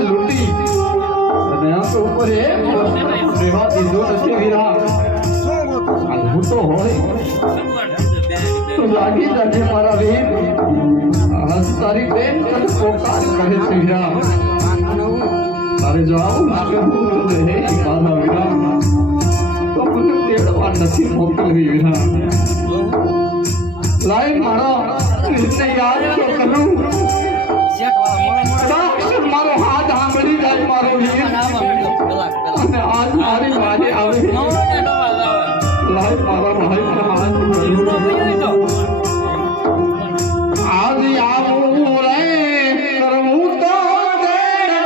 લૂંટી અને ઉપર રેવા દીધો નથી વીરા હું તો હોય તો લાગી જજે મારા વીર તારી બેન તને પોકાર કહે છે વીરા તારે જો આવું લાગે હું હે મારા વીરા તો મને તેડવા નથી મોકલવી વીરા લાઈ મારો નિશ્ચય યાદ તો કરું મારો હાથ આંગળી જાય મારો વીર અને આજ મારી વાજે આવે લાઈ મારા ભાઈ હાથ આજ આવું રે કરવું તો દેવા તારે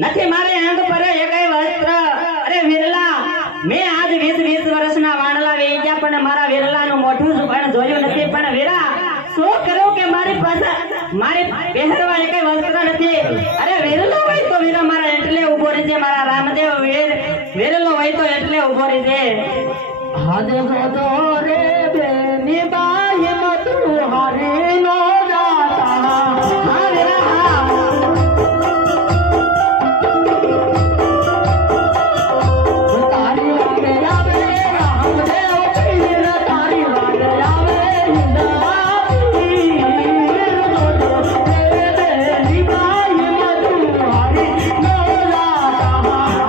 નથી મારે અંગ પર એકેય વસ્ત્ર. અરે વિરલા, મેં આજ 20 વર્ષના વાણલા વેઈ ગયા પણ મારા વિરલાનું મોઢું પણ જોયું નથી. પણ વીરા, શું કરું કે મારી પાસે મારે પહેરવા એકેય વસ્ત્ર નથી. અરે વિરલો હોય તો વીરા મારા એટલે ઉભો રહેજે. મારા રામદેવ વિરલો હોય તો એટલે ઉભો રહેજે. હાજે જોજો રે બેની બાઈ મતું હારી નો જાતા. હા વીરા, હા. તારી વાગે આવે રામદેવ પીર, તારી વાગે આવે હિંદાપીર. જોજો રે બેની બાઈ મતું હારી નો જાતા.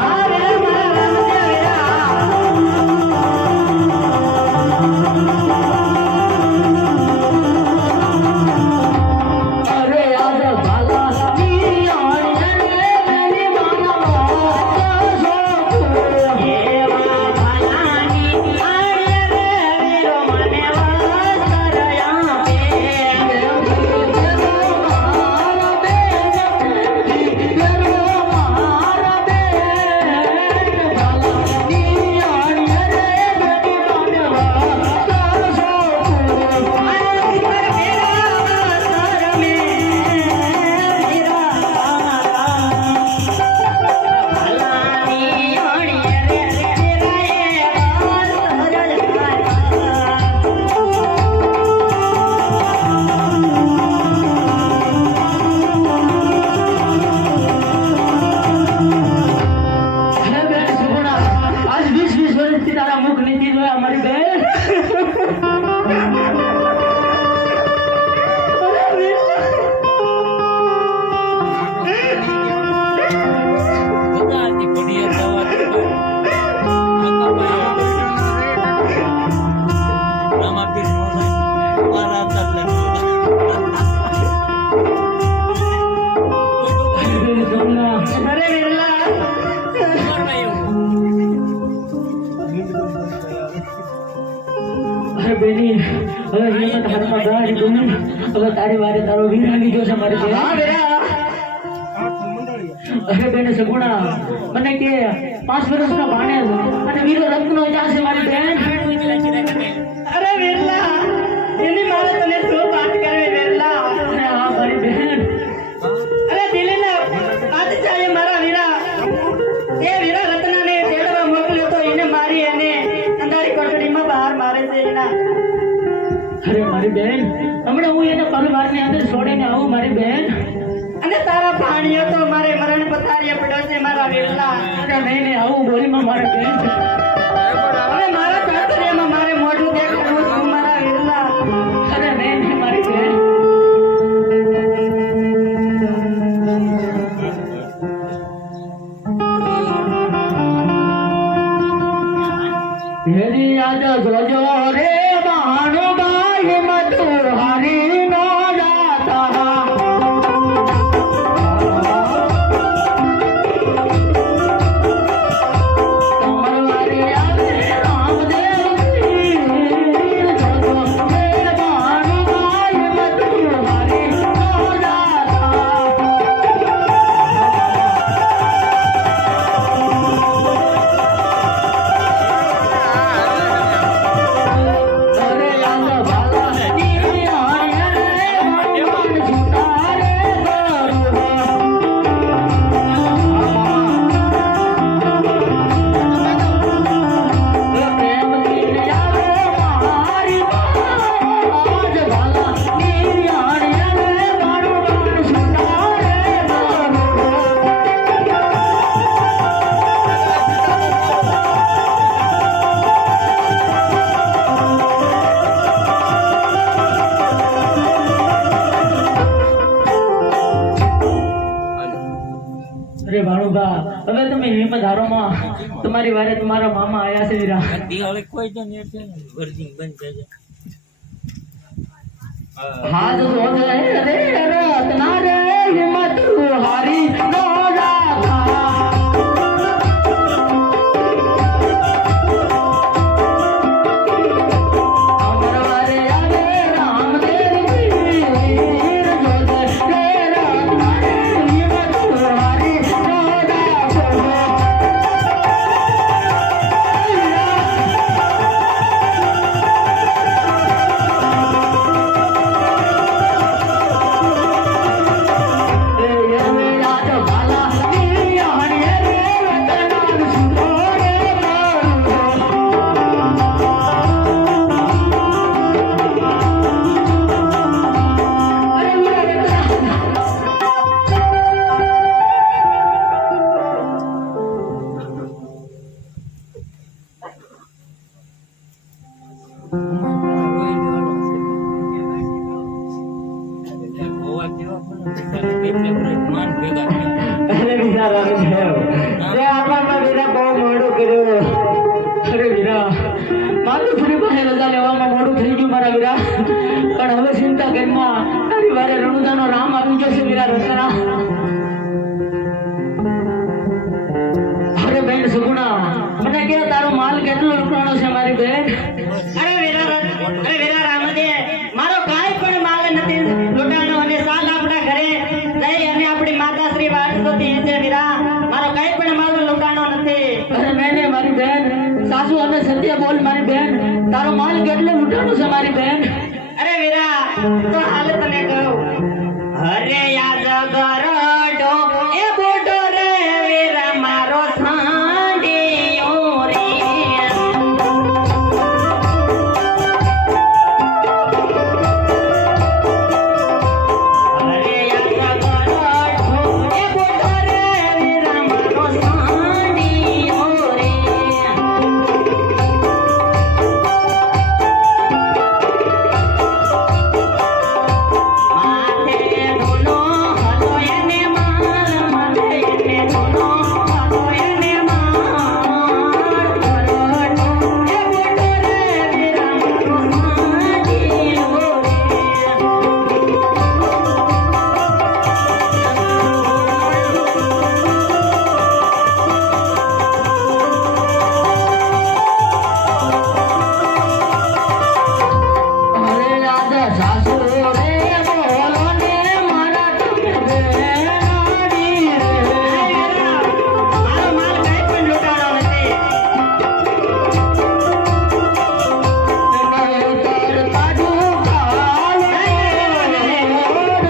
હા વીરા, મારા રામદેવ અરે આજ ભાલા ની આણ્યા રે બેની માના મોત એવા ભાલાની આડે રે વીરો મને વસ્ત્ર આપે. આજ 20 વર્ષથી તારા મુખ નથી જોયા મારી બેન. અરે વિરલા, અરે બેની, હવે હિંમત હાથમાં ગાડી દઉં. હવે તારી વારે તારો વીર આવી ગયો છે મારી બેન. હા વીરા, અરે બેન સગુણા, મને કે 5 વર્ષના ભાણેજ અને વીરો રત્નો જાશે મારી બેન. અરે વિરલા, એની મારે તને શું વાત કરવી વિરલા? અને હા મારી બેન, અરે દિલ્હીના બાદશાહે મારા વીરા એ વીરા રત્નાને તેડવા મોકલ્યો તો એને મારી અને અંધારી કોટડીમાં બહાર મારે છે એના. અરે મારી બેન, હમણાં હું એને પરિવારની અંદર છોડીને આવું મારી બેન. અને તારા ભાણિયો તો મારે મરણ પથારીએ પડ્યો છે મારા વીરલા. અરે નહીં નહીં, આવું બોલીમાં મારી બેન. અને મારા ચાતરીમાં મારે મોઢું દેખાડવું છું મારા વીરલા. અરે નહીં નહીં મારી બેન. હેરી યાદ જોજો રે ભાણુબાઈ મતું હારી નો જાતા. તમારી આવે રામદેવ પીર, જોજો રે ભાણુબાઈ મતું હારી નો જાતા. અરે યાદ ભાલા ની આણ્યા રે મન છુટારે કરું. પ્રેમ થી આવે મારી બાજ, ભાલા ની આણ્યા રે મારું મન છુટારે કરું. અરે ભાણુભા, હવે તમે હિંમત હારોમાં. તમારી વારે તમારા મામા આયા છે વીરા. હાથ જોડે રે રત્ના રે હિંમત હારી નો જાતા. અમર વારે આવે રામદેવ પીર, જોડે રે રત્ના રે હિંમત હારી નો મારા રામદેવ જે આપણને વીરા બહુ મોડું કર્યું. અરે વીરા મારું ફરી પાસે રજા લેવામાં મોડું થઈ ગયું મારા વીરા, પણ હવે ચિંતા કરીમાં તારી વારે રણુદાનો રામ આવી જશે વીરા રત્ના. અરે બેન સુગુણા મને કે તારો માલ કેટલો લૂંટવાનો છે મારી બેન? અરે વીરા રામદેવ મારો કાંઈ પણ માલ નથી લૂંટાનો, અને સાલ આપણા ઘરે જઈ અને આપણી માતાશ્રી વાત જોતી છે વીરા, મારો કાંઈ પણ માલ લૂંટાનો નથી. અરે નહીં મારી બેન, સાસુ અને સત્ય બોલ મારી બેન, તારો માલ કેટલો લૂંટાનો છે મારી બેન? અરે વીરા તો હાલ તને કહું. અરે યાદ ગરડો એ બોડો રે વીરા મારો સાંડિયો રે. અરે યાદ ગરડો એ બોડો રે વીરા મારો સાંડિયો રે. માથે ધૂનો હલો એને માલ, માથે એને ધૂનો હલો એને માલ. ગરડો એ બોડો રે વીરા મારો સાંડિયો રે. અરે રાધા સાસુ રે બોલો ને મારા તમે બેનાડી રે. મારો માલ કાંઈ પણ લૂંટાણો નથી. નહીતર તાજું કાલ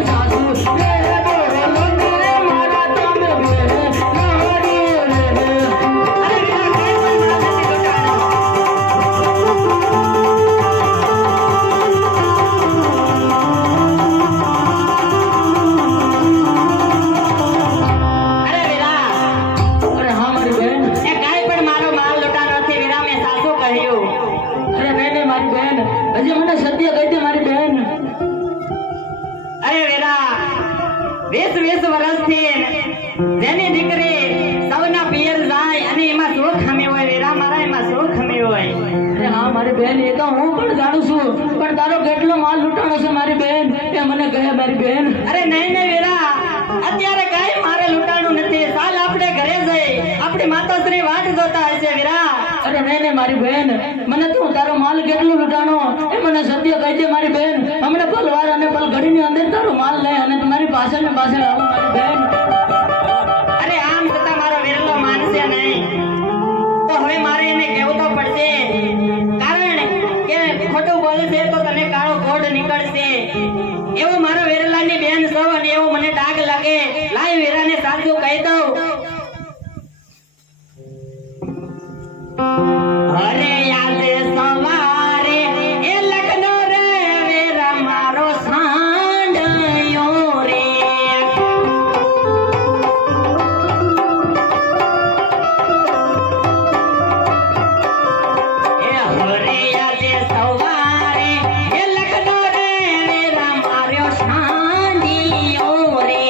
સાસુ રે બોલો ને મારા તમે બેનાડી રે. અરે કાંઈ પણ માલ નથી લૂંટાણો. અરે વીરા, અરે હા મારી બેન, એ કાંઈ પણ મારો માલ લૂંટાનો નથી વીરા, મેં સાચું કહ્યું. અરે નહીં મારી બેન, હજી મને સત્ય કહી દે મારી બેન. અરે વીરા 20 વર્ષથી જેની દીકરી સૌના પિયર જાય અને એમાં શું ખામી હોય વીરા, મારા એમાં શું ખામી હોય? અરે હા મારી બેન, એ તો હું પણ જાણું છું, પણ તારો કેટલો માલ લૂંટાણો છે મારી બેન એ મને કહે મારી બેન. અરે નહીં વીરા, અત્યારે કાંઈ મારે લૂંટાણું નથી. સાલ આપણે ઘરે જઈ આપણી માતાશ્રી વાટ જોતા હશે વીરા. અરે નહીં મારી બેન, મને તું તારો માલ કેટલો લૂંટાણો એ મને સત્ય કહી દે મારી બેન. હમણાં પલવાર અને પલ ઘડીની અંદર તારો માલ લઈ અને તમારી પાછળ ને પાછળ આવું મારી બેન. અરે આમ છતાં મારો વિરલો માનશે નહીં, તો હવે મારે એને કહેવું તો પડશે, કારણ કે ખોટું બોલશે તો તને કાળો કોડ નીકળશે. એવું મારો વિરલાની બેન સૌ અને એવું મને ડાઘ લાગે. લાય વીરાને સાચું કહી દઉં. અરે યાદ સવારે એ લગ્ન રે વીરા મારો સાંડિયો રે. એ હરે યાદ સવારે એ લગ્ન રે વીરા મારો સાંડિયો રે.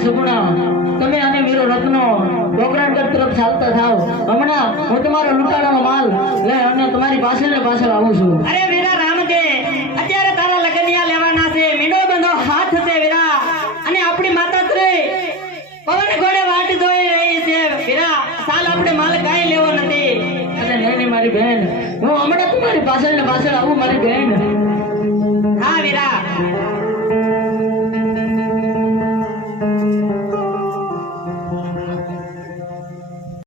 સુગુણા તમે અને વીરો રત્નો ડોકરાગઢ તરફ ચાલતા થાવ હમણાં હું તમારો લૂંટાડાનો માલ લઈ અને તમારી પાછળ ને પાછળ આવું છું અરે વીરા રામદે અત્યારે તારા લગનિયા લેવાના છે મીંડો બંધો હાથ છે વીરા અને આપણી માતાશ્રી પવન ઘોડે વાટ જોઈ રહી છે વીરા સાલ આપણે માલ કાંઈ લેવો નથી અને નહીં મારી બહેન હું હમણાં તમારી પાછળ ને પાછળ આવું મારી બહેન